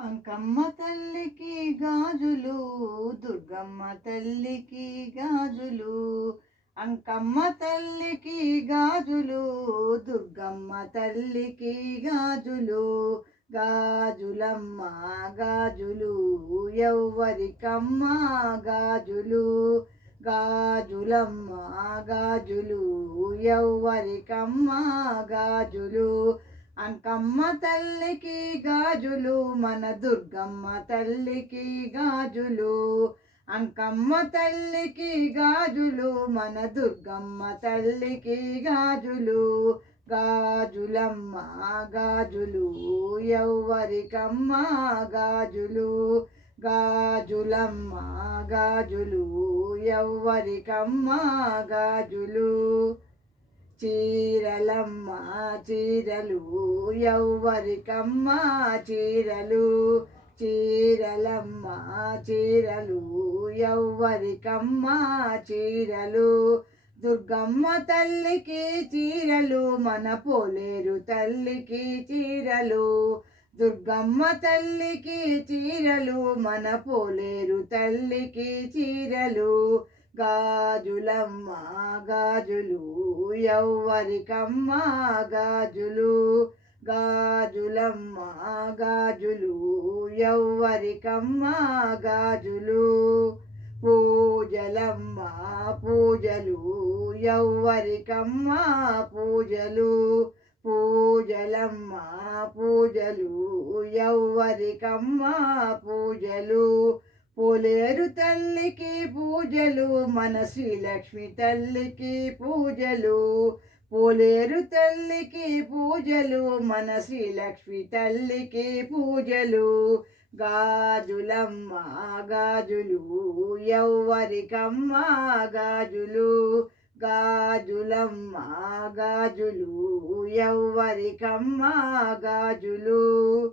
అంకమ్మ తల్లికి గాజులు, దుర్గమ్మ తల్లికి గాజులు. అంకమ్మ తల్లికి గాజులు, దుర్గమ్మ తల్లికి గాజులు. గాజులమ్మ గాజులు, ఎవ్వరికమ్మ గాజులు. గాజులమ్మ గాజులు, ఎవ్వరికమ్మ గాజులు. అంకమ్మ తల్లికి గాజులు, మన దుర్గమ్మ తల్లికి గాజులు. అంకమ్మ తల్లికి గాజులు, మన దుర్గమ్మ తల్లికి గాజులు. గాజులమ్మ గాజులు, ఎవ్వరికమ్మ గాజులు. గాజులమ్మ గాజులు, ఎవ్వరికమ్మ గాజులు. చీరలమ్మ చీరలు, ఎవ్వరికమ్మ చీరలు. చీరలమ్మ చీరలు, ఎవ్వరికమ్మ చీరలు. దుర్గమ్మ తల్లికి చీరలు, మన పోలేరు తల్లికి చీరలు. దుర్గమ్మ తల్లికి చీరలు, మన పోలేరు తల్లికి చీరలు. గాజులమ్మ గాజులు, ఎవ్వరికమ్మ గాజులు. గాజులమ్మ గాజులు, ఎవ్వరికమ్మ గాజులు. పూజలమ్మ పూజలు, ఎవ్వరికమ్మ పూజలు. పూజలమ్మ పూజలు, ఎవ్వరికమ్మ పూజలు. పోలేరు తల్లికి పూజలు, మన శ్రీలక్ష్మి తల్లికి పూజలు. పోలేరు తల్లికి పూజలు, మన శ్రీలక్ష్మి తల్లికి పూజలు. గాజులమ్మ గాజులు, ఎవ్వరికమ్మ గాజులు. గాజులమ్మ గాజులు, ఎవ్వరికమ్మ గాజులు.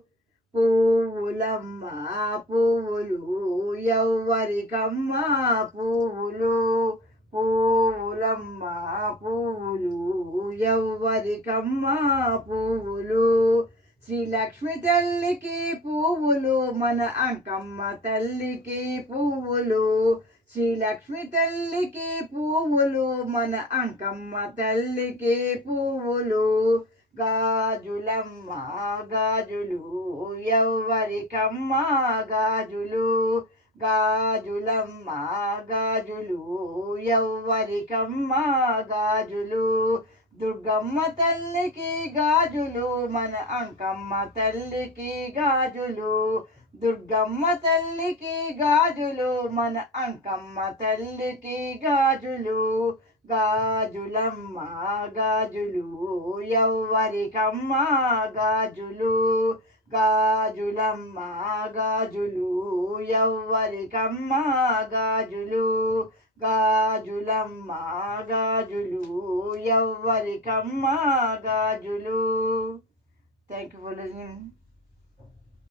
పువ్వులమ్మ పువ్వులు, ఎవ్వరికమ్మ పువ్వులు. పువ్వులమ్మ పువ్వులు, ఎవ్వరికమ్మ పువ్వులు. శ్రీలక్ష్మి తల్లికి పువ్వులు, మన అంకమ్మ తల్లికి పువ్వులు. శ్రీలక్ష్మి తల్లికి పువ్వులు, మన అంకమ్మ తల్లికి పువ్వులు. గాజులమ్మ గాజులు, ఎవ్వరికమ్మ గాజులు. గాజులమ్మ గాజులు, ఎవ్వరికమ్మ గాజులు. దుర్గమ్మ తల్లికి గాజులు, మన అంకమ్మ తల్లికి గాజులు. దుర్గమ్మ తల్లికి గాజులు, మన అంకమ్మ తల్లికి గాజులు. గాజులమ్మ గాజులు, ఎవ్వరికమ్మ గాజులు. గాజులమ్మ గాజులు, ఎవ్వరికమ్మ గాజులు. గాజులమ్మ గాజులు, ఎవ్వరికమ్మ గాజులు. Thank you for listening.